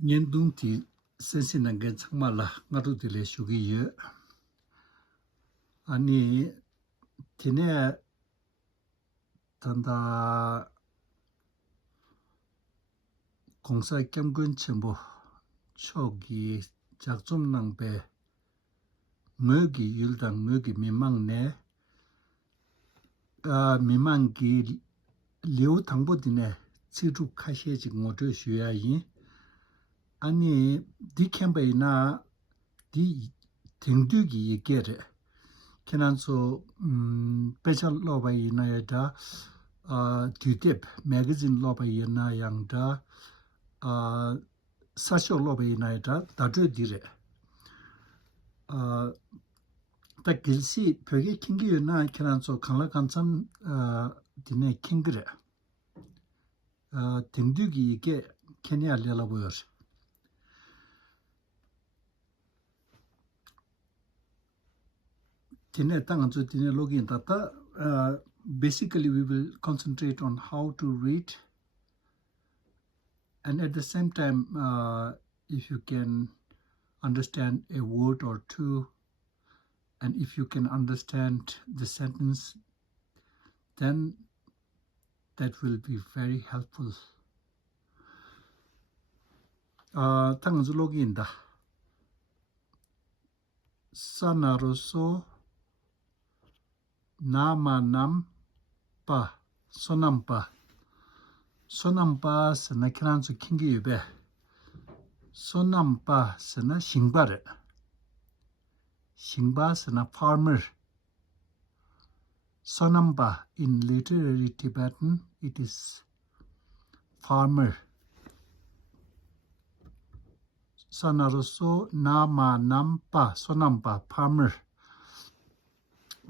Nyendung ti sensi nangen changma la ngadu dile shugi ye. Ani tine tanda gongsa kiamgun chenpo chogi jakzum nangbe ngogi yuldang ngogi mimang ne mimang gi liu tangbo dine tsiru kashe jik ngoto shuya yin. Ani di kembayi na di tingdu gi yigere. Kenanso pechal lobayi na yada Tutip magazine lobayi na yangda sasho lobayi na yada dadro dire. Da gilsi pyoge kingiyo na kenanso kangla kansan dine kingire. Tingdu gi yige kenya lela boyor. Basically, we will concentrate on how to read, and at the same time, if you can understand a word or two, and if you can understand the sentence, then that will be very helpful. Tanganzu login da. Sanaroso nama nam pa sonampa sana kiranzu kingi yube sonampa sana shingba sana farmer sonampa in literary Tibetan it is farmer sanaroso nama nam pa sonampa farmer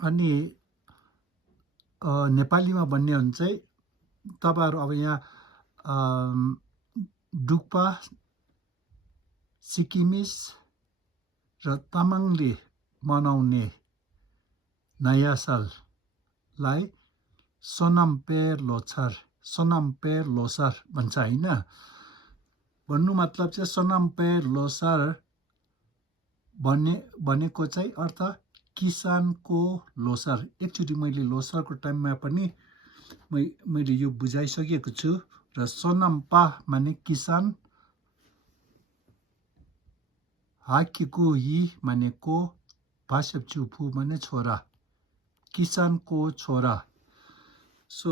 अनि नेपालीमा भन्ने हुन्छ तपाईहरु अब यहाँ Dukpa Sikkimese र तामाङले मनाउने नयाँ साललाई सोनाम्पे लोसार भन्छ हैन भन्नु मतलब चाहिँ सोनाम्पे लोसार भनेको चाहिँ अर्थ किसानको लोसार एकचोटी मैले लोसारको टाइममा पनि मैले यो बुझाइसकेको छु र सोनाम्पा माने किसान हाकिको यी मानेको भाषाचुफु माने छोरा किसानको छोरा सो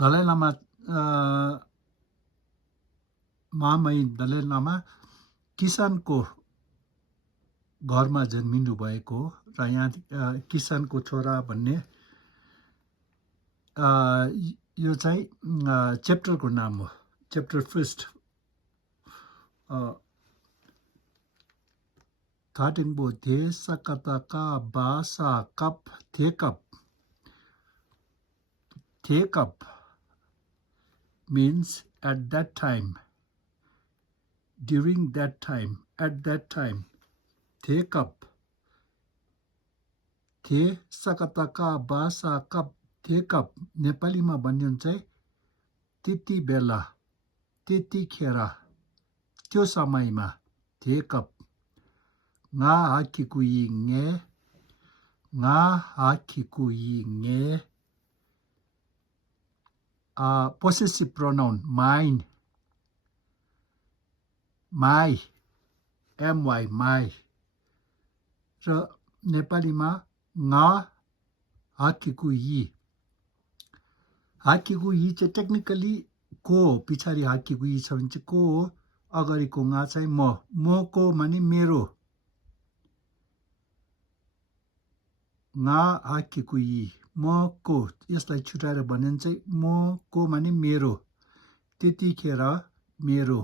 दलाई लामा महामहिम दलाई लामा किसानको घरमा जन्मिनु भएको र यहाँ किसानको छोरा भन्ने यो चाहिँ च्याप्टरको नाम हो च्याप्टर फर्स्ट थाटिङबो थे सकतका बासा cup थेकप means at that time during that time at that time take up the sakataka basa kap take up नेपालीमा भन्ने हुन्छ त्यति बेला त्यतिखेर त्यो समयमा take up nga hakikuyi nge possessive pronoun mine my my र नेपालीमा nga hakikuyi चाहिँ टेक्निकली को पिछाडी hakikuyi छ भने चाहिँ को हो अगाडिको nga चाहिँ म को माने मेरो nga hakikuyi म को यसलाई छुटाएर भन्ने चाहिँ म को माने मेरो त्यतिखेर मेरो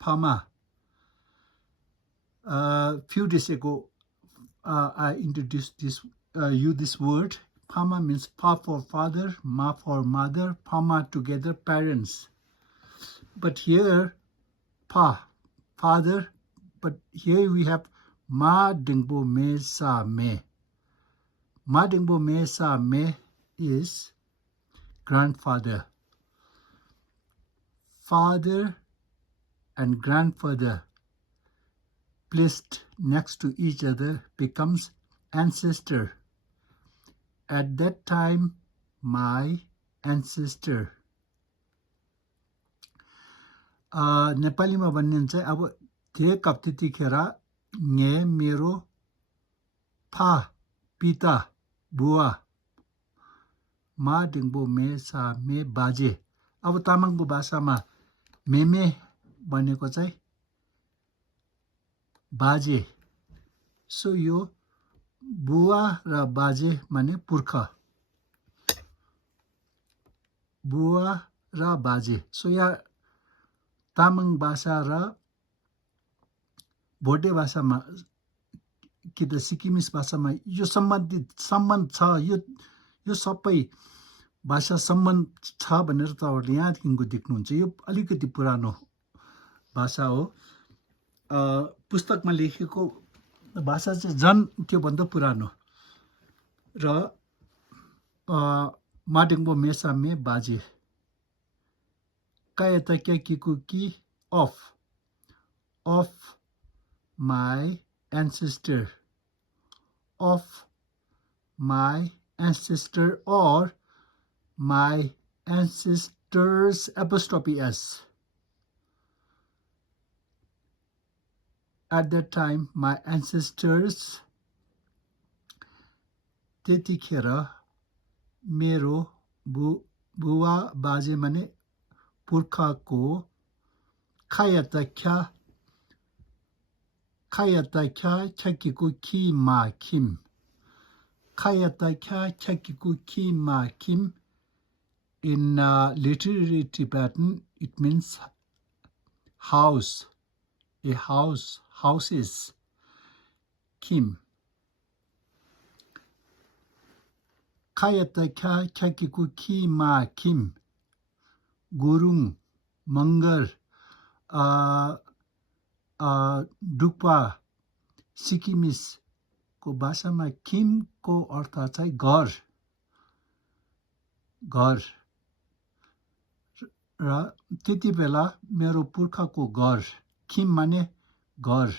Pama. Few days ago, I introduced this word. Pama means pa for father, ma for mother, pama together parents. But here, father, but here we have Ma dingbo me sa me. Ma dingbo me sa me is grandfather. Father and grandfather placed next to each other becomes ancestor. At that time, my ancestor. नेपालीमा भन्ने चाहिँ अब थे कब त्यतिखेर ने मेरो फा पिता बुवा मा डिङ्बो मे सा मे बाजे. अब तामाङको भाषामा मेमे भनेको चाहिँ बाजे. सो यो बुवा र बाजे माने पुर्खा. बुवा र बाजे. सो यहाँ तामाङ भाषा र भोटे भाषामा कि त सिक्किमिस भाषामा यो सम्बन्ध छ. यो सबै भाषा सम्बन्ध छ भनेर तपाईँहरूले यहाँदेखिको देख्नुहुन्छ. यो अलिकति पुरानो भाषा हो. पुस्तकमा लेखेको भाषा चाहिँ झन् त्योभन्दा पुरानो. र माडिङ्बो मेसामे बाजे कायता क्या किकु की of my ancestor or my ancestors apostrophe s. At that time, my ancestors त्यतिखेर मेरो बुवा बाजे माने पुर्खाको खायता छकिको Khima खिम. खायता छकिको Khima खिम. In literary Tibetan, it means house. A house. Houses. Kim. Kayata kya chakiku ki ma kim. Gurung, Mangar, Dukpa, Sikimis को भाषामा किम को अर्थ चाहिँ घर. घर. र त्यति बेला मेरो पुर्खाको घर. किम माने घर.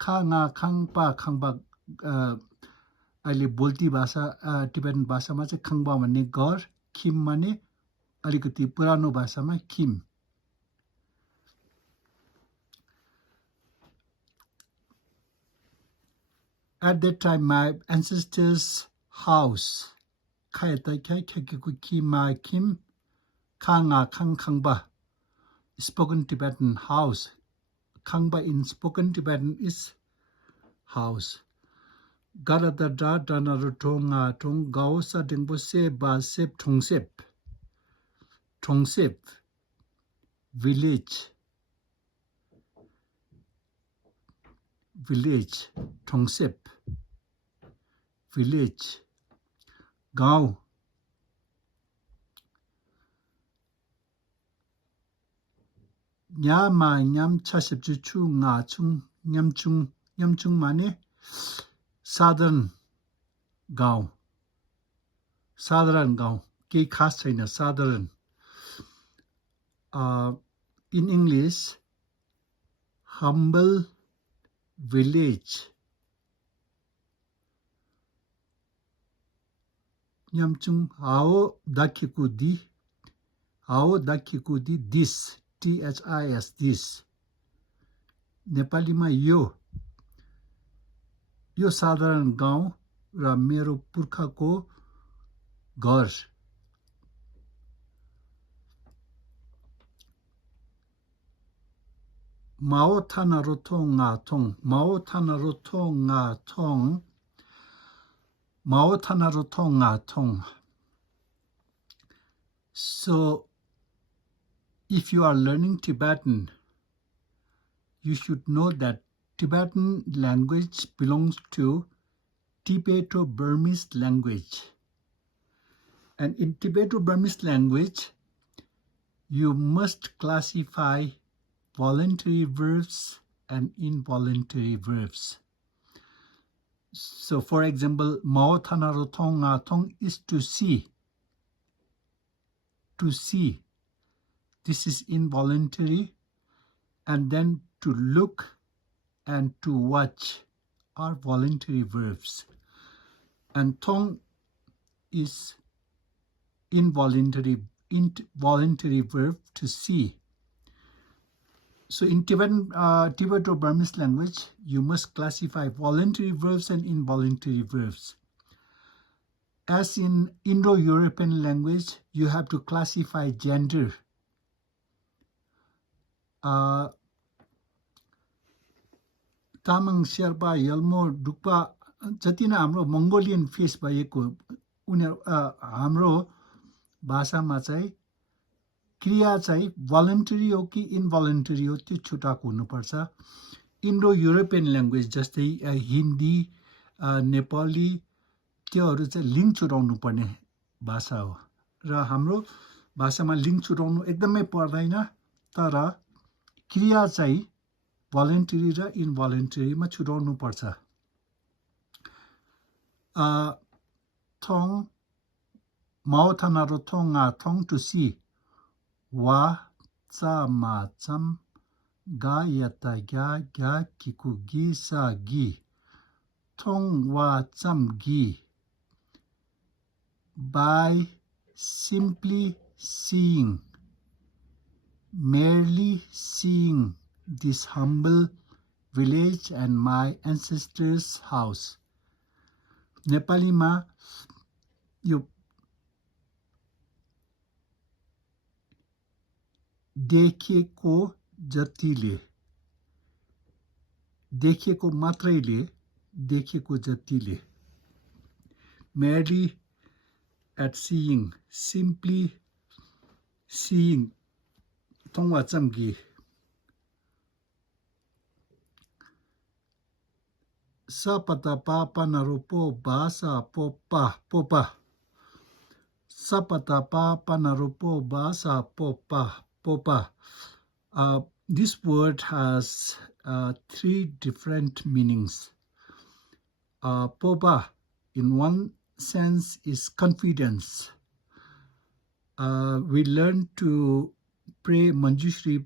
खाङा खाङपा खाङबा अहिले बोल्ती भाषा टिबेटन भाषामा चाहिँ खाङबा भन्ने घर. किम माने अलिकति पुरानो भाषामा किम. At that time, my ancestors' house, Kayata Kyakiku Kima Kim, Kanga Kang Kangba, spoken Tibetan house. Kangba in spoken Tibetan is house. Garada da danarutonga tong gausa dingbo ba sep tongsep. Tongsep, village. Village, Tongsep. Village, गाउँ. न्यामा न्याम छसेप्चुचु ngaचुङ न्यामचुङ माने साधारण गाउँ. साधारण गाउँ. केही खास छैन. साधारण. In English, humble village. Nyamchung hao dakiku di this. THIS this. नेपालीमा यो साधारण गाउँ र मेरो पुर्खाको घर. Mao Tanaroto Ngatong. Mao Tanaroto Ngatong. Mao Tanaroto Ngatong. So, if you are learning Tibetan, you should know that Tibetan language belongs to Tibeto-Burmese language. And in Tibeto-Burmese language, you must classify voluntary verbs and involuntary verbs. So, for example, mao thanaro thong nga thong is to see. To see. This is involuntary. And then to look and to watch are voluntary verbs. And thong is involuntary verb to see. So in Tibeto-Burmese language, you must classify voluntary verbs and involuntary verbs. As in Indo-European language, you have to classify gender. Tamang Sherpa Yolmo Dukpa जति नै हाम्रो Mongolian face भएको उनीहरू हाम्रो भाषामा चाहिँ क्रिया चाहिँ भलन्टरी हो कि इनभलन्टरी हो त्यो छुटाएको हुनुपर्छ इन्डो युरोपियन ल्याङ्ग्वेज जस्तै हिन्दी नेपाली त्योहरू चाहिँ लिङ्क छुटाउनु पर्ने भाषा हो र हाम्रो भाषामा लिङ्क छुटाउनु एकदमै पर्दैन तर क्रिया चाहिँ भलन्टरी र इनभलन्टरीमा छुटाउनु पर्छ Tang Mao थानारो Tang Tang to see वा चा मा चम गा यता ग्या ग्या किकु गी सा गी थङ वा चम गी by simply seeing, merely seeing this humble village and my ancestors' house. नेपालीमा यो देखेको जतिले देखेको मात्रैले देखेको जतिले merely at seeing, simply seeing tongwa chamgi sapata papa naropo basa popa popa sapata papa naropo basa popa popa. This word has three different meanings. Popa in one sense is confidence. We learned to pray Manjushri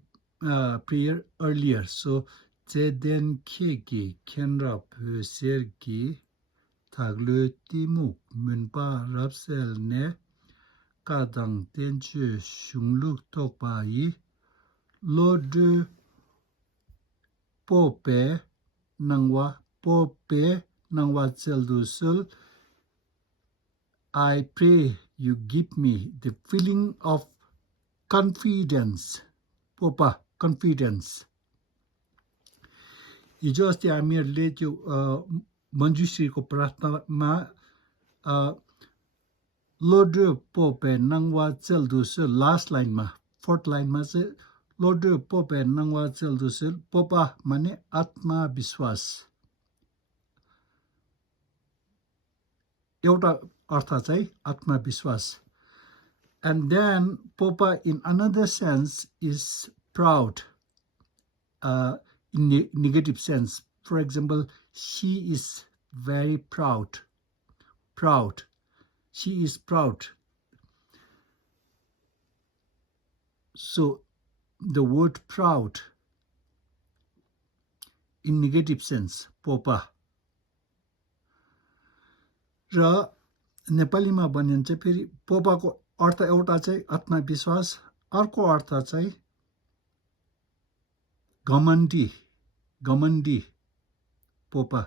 prayer earlier. So, Zeden kegi kenra sergi taglu timuk munpa rapsel ne kadang tenchu shungluk tokpai lodu pope nangwa zeldusul. I pray you give me the feeling of confidence. Popa, confidence. हिजो अस्ति हामीहरूले त्यो मञ्जुश्रीको प्रार्थनामा ludo Pope नङवा चेल्दुसु last लाइनमा fourth लाइनमा चाहिँ ludo Pope नङवा चेल्दुसु पोपा माने आत्मविश्वास एउटा अर्थ चाहिँ आत्मविश्वास and then popa in another sense is proud in negative sense. For example, she is very proud. She is proud. So the word proud in negative sense, popa. र नेपालीमा भनिन्छ फेरि पोपाको अर्थ एउटा चाहिँ आत्मविश्वास अर्को अर्थ चाहिँ घमण्डी पोपा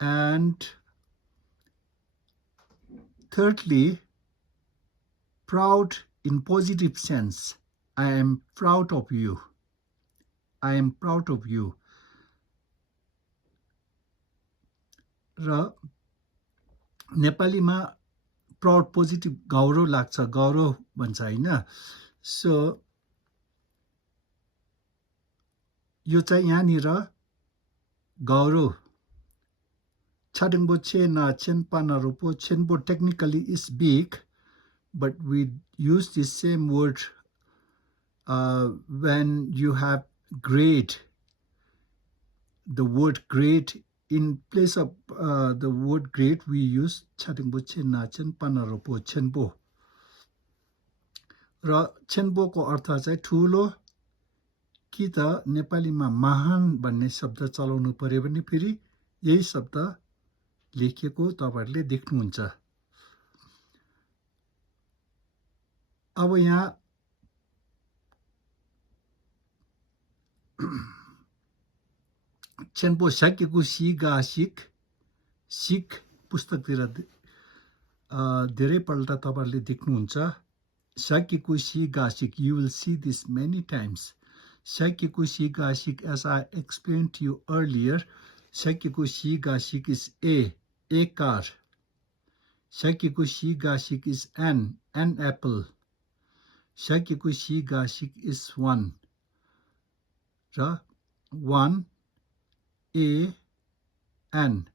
and thirdly proud in positive sense. I am proud of you. र नेपालीमा प्राउड पोजिटिभ गौरव लाग्छ गौरव भन्छ हैन सो यो चाहिँ यहाँनिर गौरव छाडङबो छेना छेनपाना रोपो छेनबो technically is big but we use the same word when you have great, the word great, in place of the word great, we use chatingbo chen na chen panaropo chenbo. र छेन्बोको अर्थ चाहिँ ठुलो कि त नेपालीमा महान भन्ने शब्द चलाउनु पर्यो भने फेरि यही शब्द लेखिएको तपाईहरुले देख्नुहुन्छ। अब यहाँ छेन्बो साकेको सिगा सिक पुस्तकतिर धेरै पल्ट तपाईहरुले देख्नुहुन्छ। साकेको सिगा सिक, you will see this many times. Sakeku Shigashik, as I explained to you earlier, Sakeku Shigashik is a car. Sakeku Shigashik is an apple. Sakeku Shigashik is one. One, an.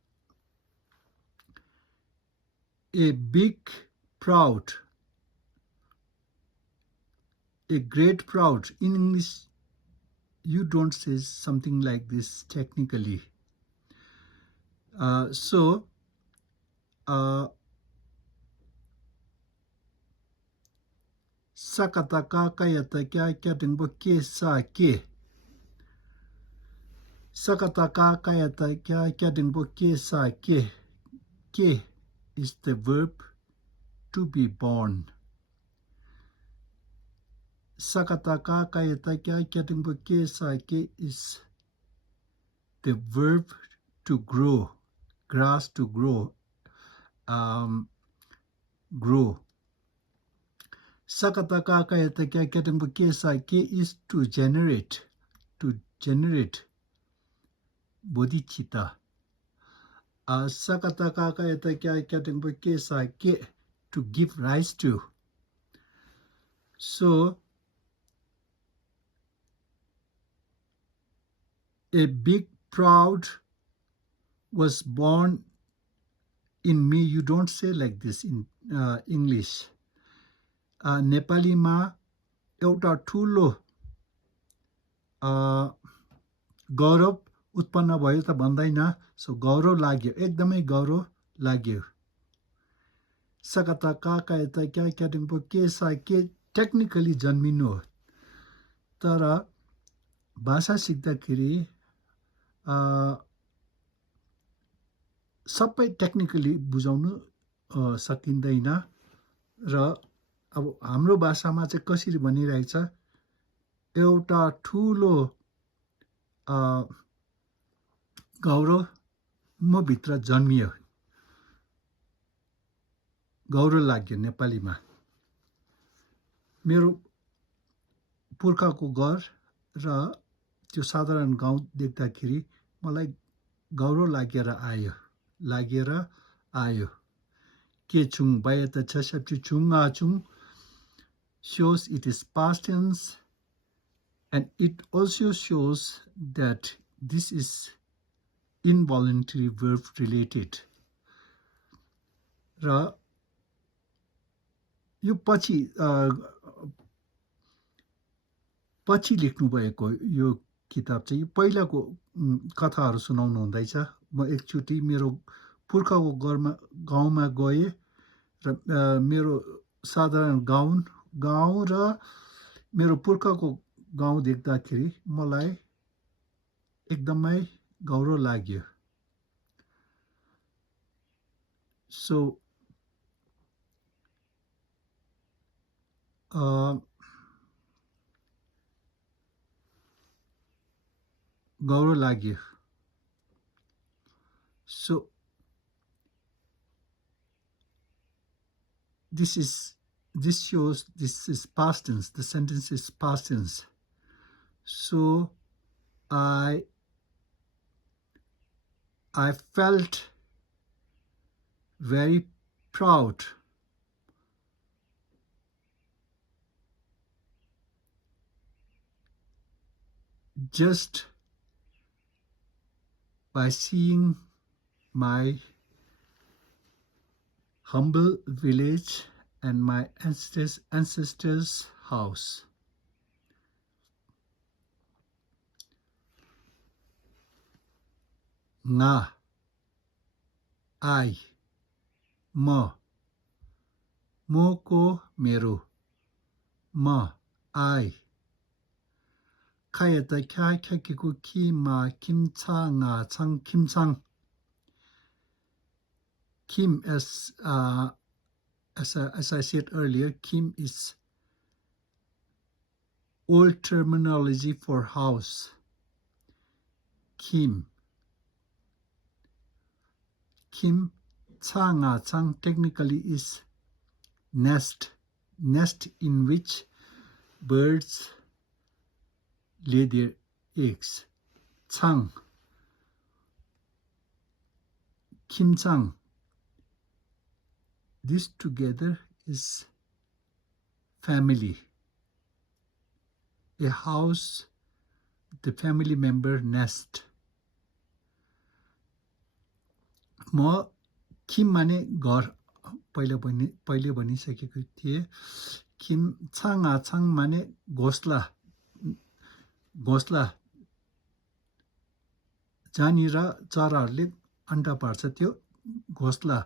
A big, proud. A great, proud. In English, you don't say something like this technically. Sakataka kayata kya dingbo ke sa ke. Sakataka kayata kya dingbo ke sa ke. Ke is the verb to be born. Sakataka kayata kya dingbo ke sa ke is the verb to grow, grass to grow, grow. Sakataka kayata kya dingbo ke sa ke is to generate bodhicitta. Sakataka kayata kya dingbo ke sa ke, to give rise to. So a big proud was born in me. You don't say like this in English. नेपालीमा एउटा ठुलो गौरव उत्पन्न भयो त भन्दैन। So गौरव लाग्यो, एकदमै गौरव लाग्यो। सकतका कयता क्या दिङपो के सा के टेक्निकली जन्मिनु हो। तर भाषा सिक्दाखेरि सबै टेक्निकली बुझाउनु सकिँदैन। र अब हाम्रो भाषामा चाहिँ कसरी भनिरहेको छ, एउटा ठुलो गौरव म भित्र जन्मियो, गौरव लाग्यो। नेपालीमा मेरो पुर्खाको घर र त्यो साधारण गाउँ देख्दाखेरि मलाई गौरव लागेर आयो। के छुङ बायत छ सप्ची छुङ आछुङ shows it is past tense, and it also shows that this is involuntary verb related. र यो पछि लेख्नु भएको यो किताब चाहिँ पहिलाको कथाहरू सुनाउनु हुँदैछ। म एकचोटि मेरो पुर्खाको गाउँमा गए र मेरो साधारण गाउँ र मेरो पुर्खाको गाउँ देख्दाखेरि मलाई एकदमै गौरव लाग्यो। सो गौरव लाग्यो। So this shows this is past tense. The sentence is past tense. So I felt very proud just by seeing my humble village and my ancestors' house. nga, I, म, को मेरो, म, I, खायता ख्या ख्याकेको कि मा किमचा nga chang kimchang. Kim, as I said earlier, Kim is old terminology for house. Kim. Kim cha nga chang technically is nest in which birds lay their eggs. Chang, Kim chang. This together is family. A house, the family member nest. म किम माने घर पहिले भनिसकेको थिए. किम छाङ आछाङ माने घोसला जहाँनिर चराहरूले अन्डा पार्छ त्यो घोसला.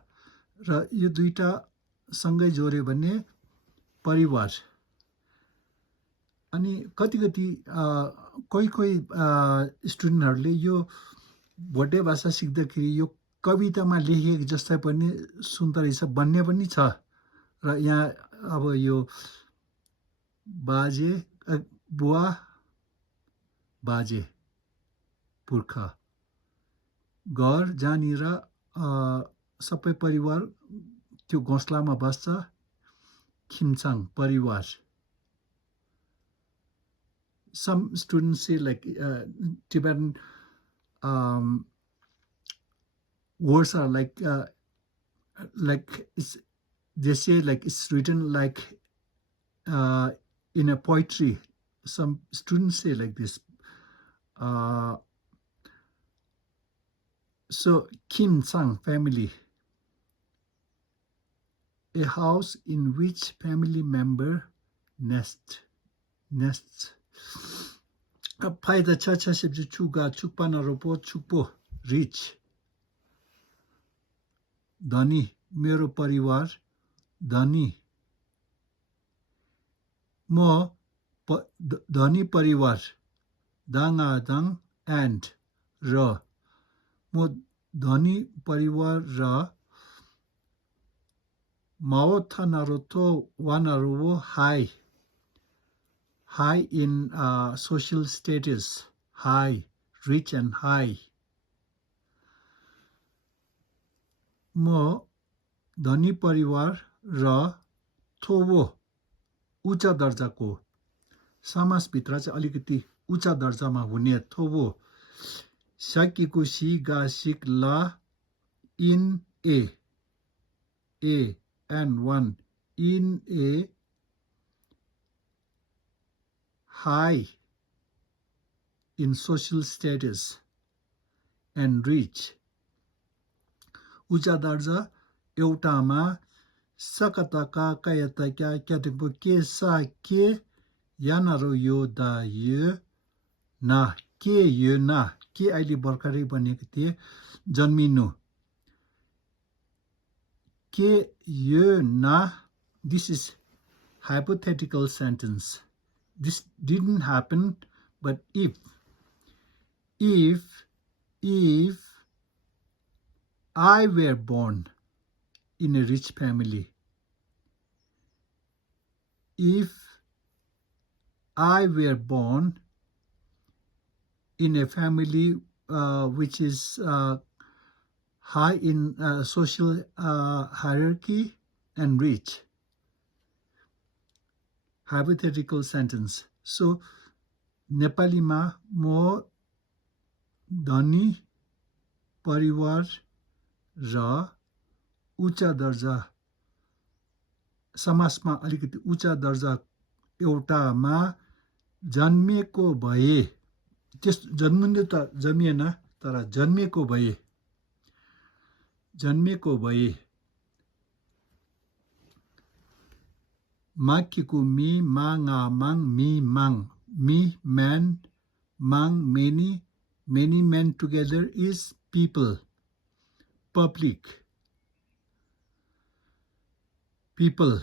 र यो दुईटा सँगै जोड्यो भने परिवार. अनि कति कोही स्टुडेन्टहरूले यो भोटे भाषा सिक्दाखेरि यो कवितामा लेखिएको जस्तै पनि सुन्दर रहेछ भन्ने पनि छ. र यहाँ अब यो बाजे बुवा बाजे पुर्खा घर जहाँनिर सबै परिवार त्यो घोसलामा बस्छ. खिमचाङ परिवार. Some students say like Tibetan words are like it's, they say like it's written like in a poetry. Some students say like this. So Kim Sang family, a house in which family member nests. फाइदा छ सेब्जी चुगा चुकपाना रोपो चुकपो rich. धनी मेरो परिवार धनी. म धनी परिवार दाङा दाङ एन्ड र. म धनी परिवार र. माओ थानारोतो वानारो high. High in social status, high, rich and high. म धनी परिवार र थोवो उच्च दर्जाको. समाजभित्र चाहिँ अलिकति उच्च दर्जामा हुने थोवो. सकेको सी गासिक ला in a and one in a high in social status and rich. उच्च दर्जा एउटामा सकतका कयतका क्याटेको के सा के यानारो यो दा यो ना के यो ना के अहिले भर्खरै बनेको थिए जन्मिनु. के यो ना. This is hypothetical sentence. This didn't happen, but if I were born in a rich family, if I were born in a family which is high in social hierarchy and rich. Hypothetical sentence. So, नेपालीमा म धनी परिवार र उच्च दर्जा समाजमा अलिकति उच्च दर्जा एउटामा जन्मिएको भए. त्यस जन्मिनु त जन्मिएन तर जन्मिएको भए. माकीको मी माङा माङ मी माङ me man mang many men together is people, public, people.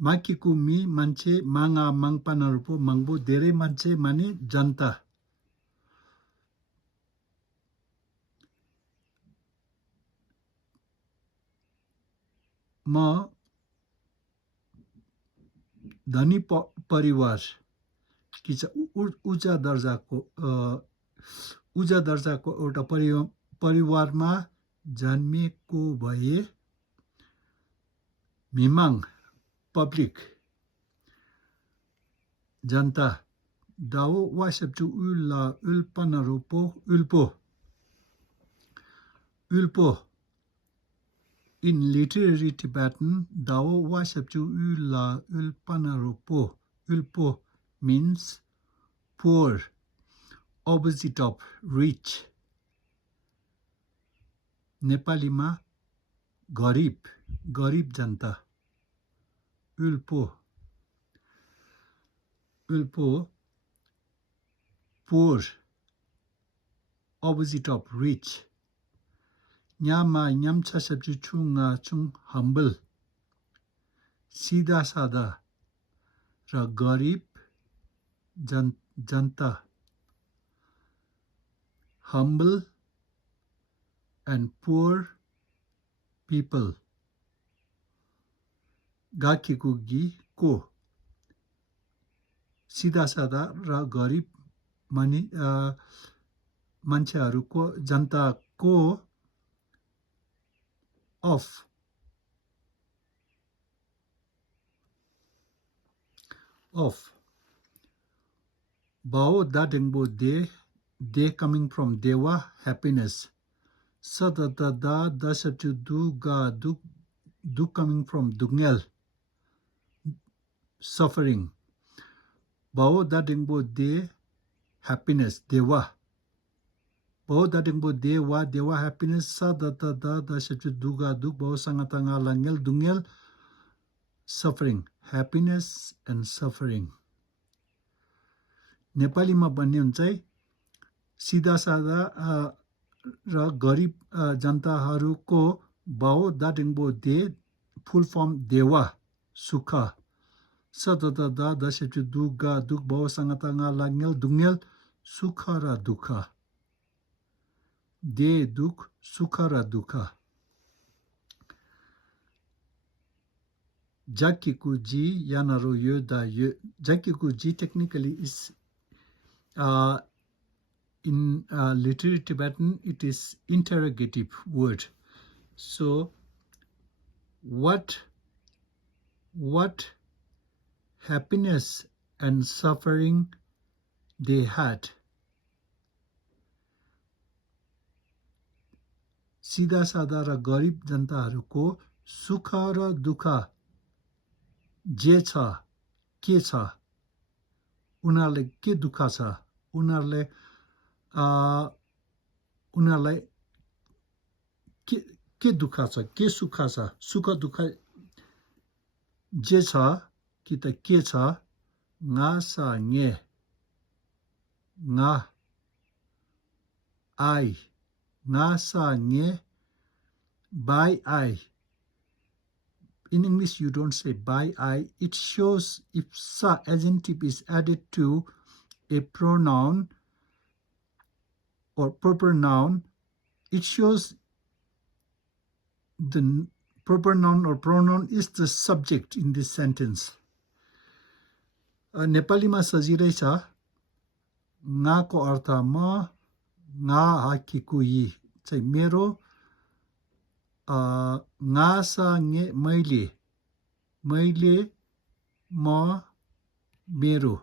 Makiku mi manche manga mangpanarupo mangbo dere manche mani janta. म धनी परिवार कि उच्च दर्जाको एउटा परिवारमा जन्मिएको भए मिमाङ पब्लिक जनता दाओ वासेप्चु उल्पनारुपो ulpo in literary Tibetan dao wasepchu ulpanarupo ulpo means poor, opposite of rich. नेपालीमा गरिब जनता ulpo poor, opposite of rich. Nyama nyamcha sabju chung humble, सीधा सादा र गरिब जनता, humble and poor people. गाकीको गी को सीधा सादा र गरिब मान्छेहरूको जनताको of Bao Dadengbo de coming from Dewa, happiness. Sadada da sabju du ga du coming from Dungel, suffering. Bao Dadengbo de happiness, Dewa. Bao Dadengbo dewa happiness. Sadada da sabju du ga du bao sangatanga langel Dungel, suffering, happiness and suffering. नेपालीमा भन्ने हुन्छ है सीधा सादा र गरिब जनताहरूको बाओ दाडिङबो दे फुल फर्म देवा सुख सददा दसेचु दुगा दुख बाओ संगताङा लाग्नेल दुङ्गेल सुख र दुख दे दुख सुख र दुख Jakiku ji yanaro yoda Jakiku ji technically is in literary Tibetan it is interrogative word. So what happiness and suffering they had. सीधा सादा र गरिब जनताहरूको सुख र दुःख जे छ के छ उनीहरुले के दुःख छ उनीहरुलाई के दुःख छ के सुख छ सुख दुःख जे छ कि त के छ nga sa nge nga I nga sa nge by I. In English, you don't say by I. It shows if sa adjective is added to a pronoun or proper noun, it shows the proper noun or pronoun is the subject in this sentence. नेपालीमा सजिलै छ nga को अर्थ म nga हाकिको यी चाहिँ मेरो nga sa nge मैले म मेरो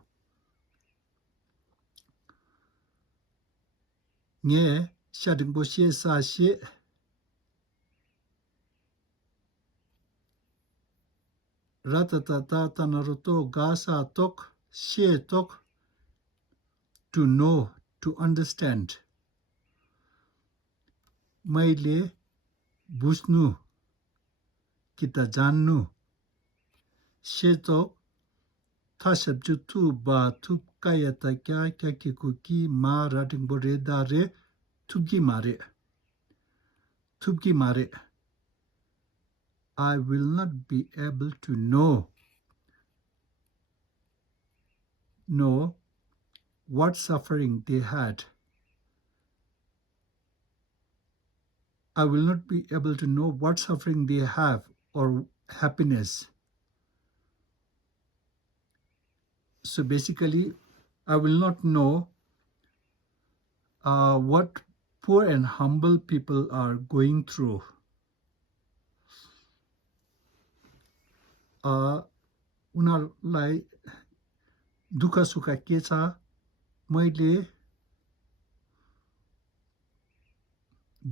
nge shadingbo xie sa xie ratatata tanaruto ga sa tok xie tok to know, to understand. मैले बुझ्नु कि त जान्नु सेतो थासब्जु थु बा थुप काया त क्या कि कुकी मा राटिङ बोरे दारे Tupki mare. Tupki mare. I will not be able to know what suffering they had. I will not be able to know what suffering they have or happiness. So basically, I will not know what poor and humble people are going through. उनीहरूलाई दुःख सुख के छ मैले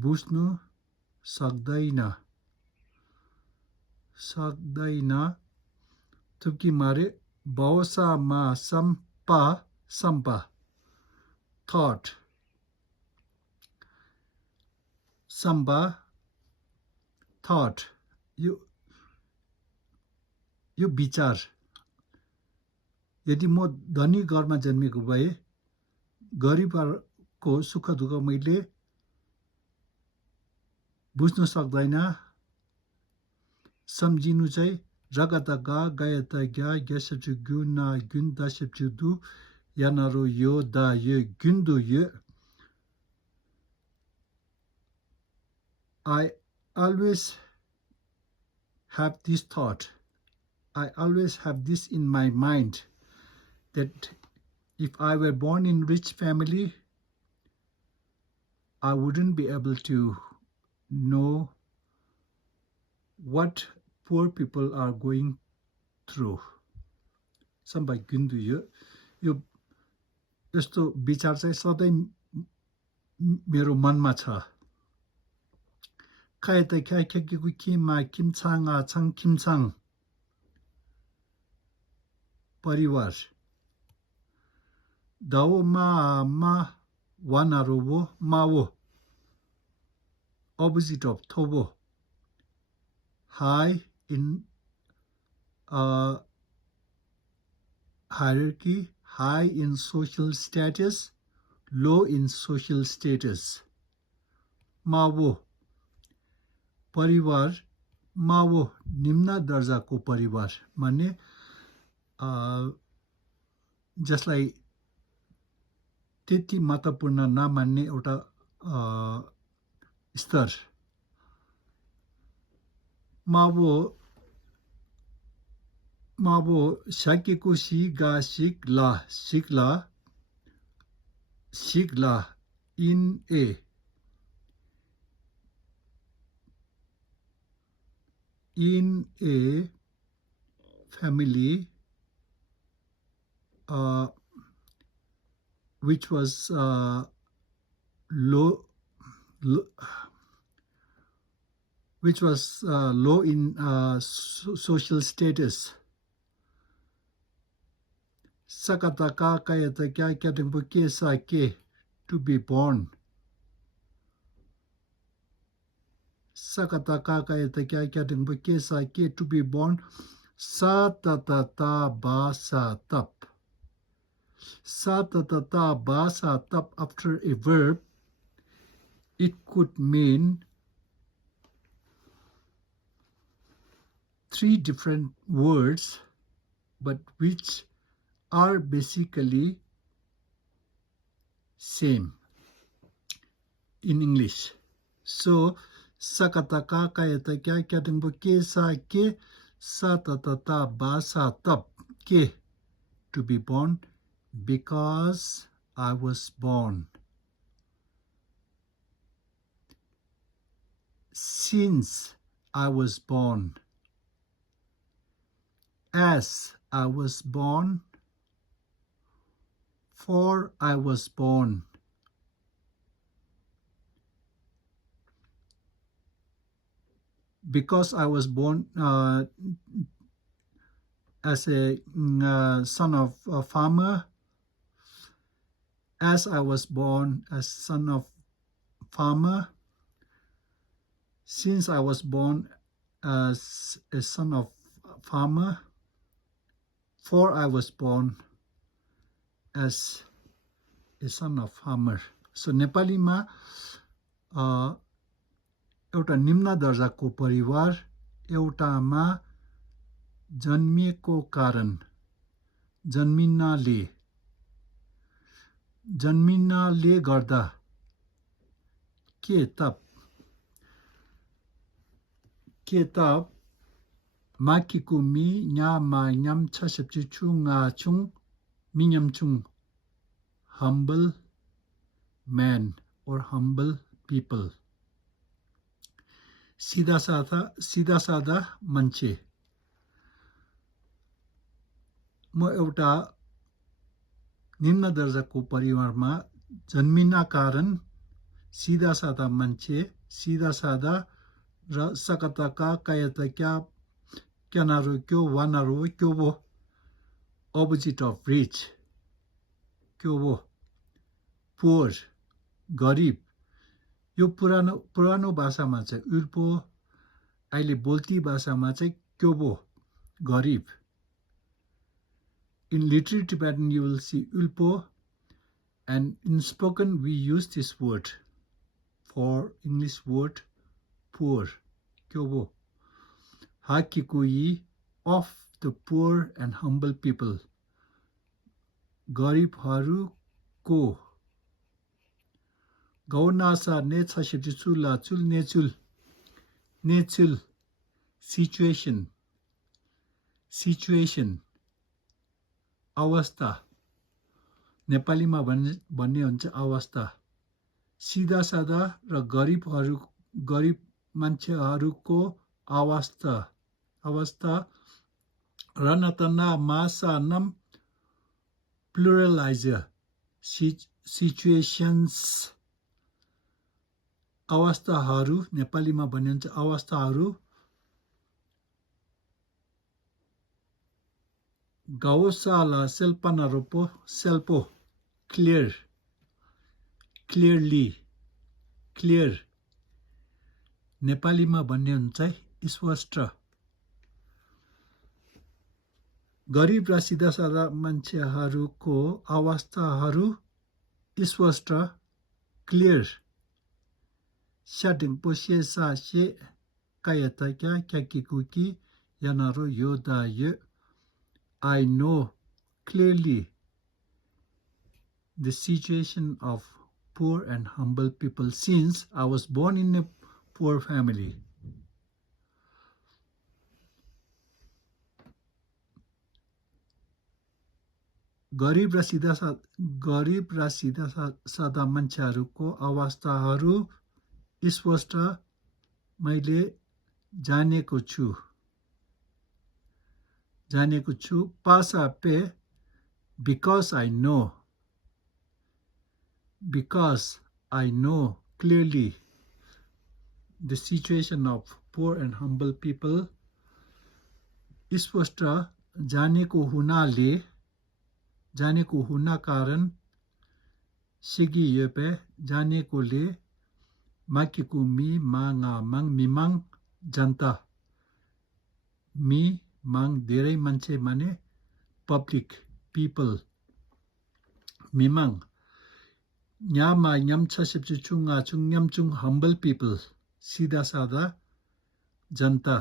बुझ्नु सक्दैन तुकी मारे बौसा मा सम्पा thought samba thought यो विचार यदि म धनी घरमा जन्मेको भए गरिबको सुख दुःख मैले बुझ्न सक्दैन सम्झिनु चाहिँ रगता गा गायता ग्या ग्यासचु गुना गुन्दा सचु दु यानारो यो दा यो गुन्दु यो I always have this thought. I always have this in my mind that if I were born in rich family, I wouldn't be able to know what poor people are going through. Samba gundu यो यस्तो विचार चाहिँ सधैँ मेरो मनमा छ खायता खायकेको किमा किमछाङ आछाङ किमछाङ परिवार दाओ मा वानारोवो मावो opposite of thobo high in hierarchy, high in social status, low in social status. मावो परिवार मावो निम्न दर्जाको परिवार माने जसलाई त्यति महत्त्वपूर्ण नमान्ने एउटा स्तर मावो साकेको सिगा सिग्ला in a family which was low in social status. Sakataka kayataka katimbuke sake to be born. Sakataka kayataka katimbuke sake to be born. Satatata basa tap. Satatata basa tap after a verb. It could mean three different words, but which are basically same in English. So, sakataka kayata kya katimbo ke sa ke satatata basa tap ke to be born because I was born. Since I was born. As I was born. For I was born. Because I was born as a son of a farmer. As I was born as son of farmer. Since I was born as a son of farmer. For I was born as a son of farmer. So नेपालीमा एउटा निम्न दर्जाको परिवार एउटामा जन्मिएको कारण जन्मिनाले गर्दा के तप माकिकुमी Nyama न्याम छसेप्चुचु ngachung minyamchung humble man or humble people सीधा सादा मान्छे म एउटा निम्न दर्जाको परिवारमा जन्मिना कारण सीधा सादा मान्छे सीधा सादा र सकतका कायतक्या क्यानारो क्यो वानारो क्यो वो opposite of rich क्यो वो poor गरिब यो पुरानो भाषामा चाहिँ उल्पो अहिले बोल्ती भाषामा चाहिँ क्यो वो गरिब in literary Tibetan you will see ulpo and in spoken we use this word for English word poor क्यो वो hakikui of the poor and humble people गरिबहरूको गौनासा ने छसिचुला चुल नेचुल सिचुएसन अवस्था नेपालीमा भन्ने हुन्छ अवस्था सीधा सादा र गरिब मान्छेहरूको अवस्था रनतना मासानम pluralizer situations अवस्थाहरू नेपालीमा भन्ने हुन्छ अवस्थाहरू गाउँसाला सेल्पो क्लियर नेपालीमा भन्ने हुन्छ स्पष्ट गरिब र सीधा सादा मान्छेहरूको अवस्थाहरू स्पष्ट clear Shadingposhe sashe kayataka kakikuki yanaro yodaye. I know clearly the situation of poor and humble people since I was born in a poor family. गरिब र सीधा सादा मान्छेहरूको अवस्थाहरू स्पष्ट मैले जानेको छु पासा pay because I know clearly the situation of poor and humble people स्पष्ट जानेको हुना कारण सिगी येपे जानेकोले माकिकु मी मांगा मांग मिमाङ जनता मी मांग धेरै मान्छे माने public people मिमाङ Nyama न्याम्छ सेप्चुचुङा चुङ न्यामचुङ humble people सीधा सादा जनता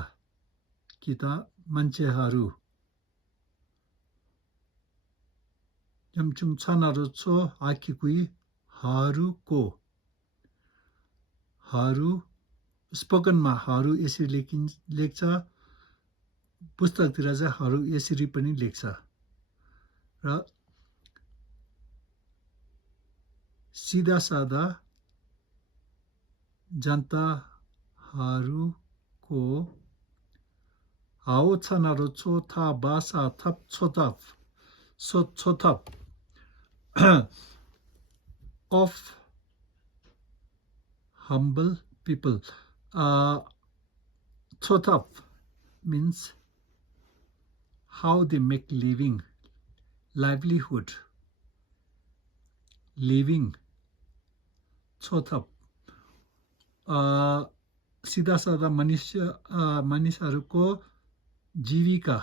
किता मान्छेहरू न्यामचुङ छनारो छो आखिकुई हरूको स्पोकनमा हरू यसरी लेख्छ पुस्तकतिर चाहिँ हरू यसरी पनि लेख्छ र सीधा सादा जनताहरूको हाउ छनारो छोथा बासा थप छोथप of humble people. Chotap means how they make livelihood. Living. Chotap. सीधा सादा मानिसहरूको जीविका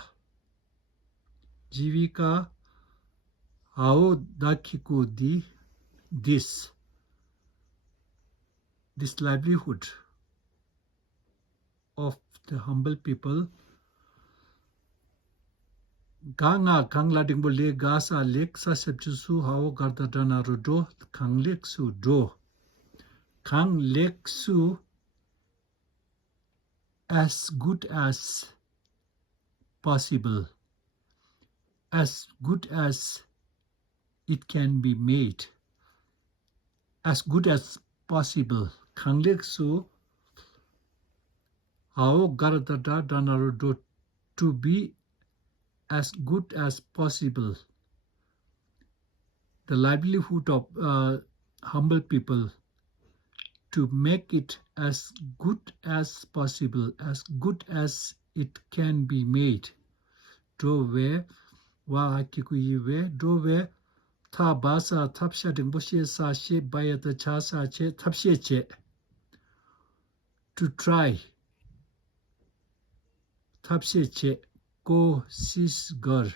हाउ दाखिको this this livelihood of the humble people. Ganga Kangla Dingbo Le Gasa Lake Sasepchusu Hao Gardadana Rudo Kang Lake Su Do Kang Lake Su as good as possible, as good as it can be made, as good as possible. Kang Lake Su Hao Gardadana Rudo to be as good as possible. The livelihood of humble people, to make it as good as possible, as good as it can be made. Dove wa kikuiwe dove ta basa tapsha dingboshi sa she bayata cha sa che tapshe che. To try tapshe che ko sis gar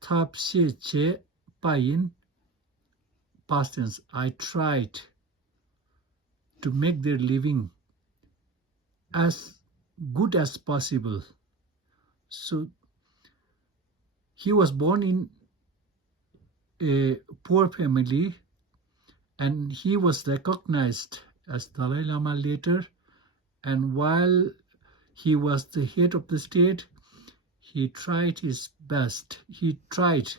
tapshe che payin past tense. I tried to make their living as good as possible. So he was born in a poor family, and he was recognized as Dalai Lama later. And while he was the head of the state, he tried his best. He tried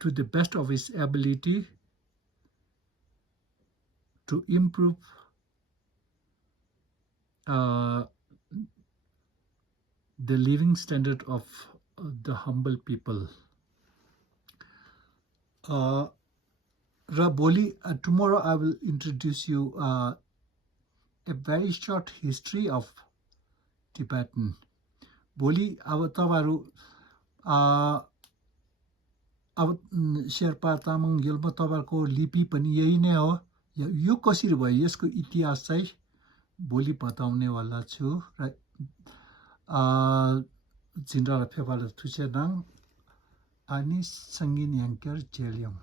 to the best of his ability to improve the living standard of the humble people. Raboli, tomorrow I will introduce you a very short history of Tibetan. Boli, अब तपाईहरु अब शेर्पा तामाङ यल्मा तपाईहरुको लिपि पनि यही नै हो. यो कसरी भयो यसको इतिहास चाहिँ भोलि बताउने वाला छु र जिन्डा फेफाले थुसेदाङ अनि संगीन यांकर जेलियम.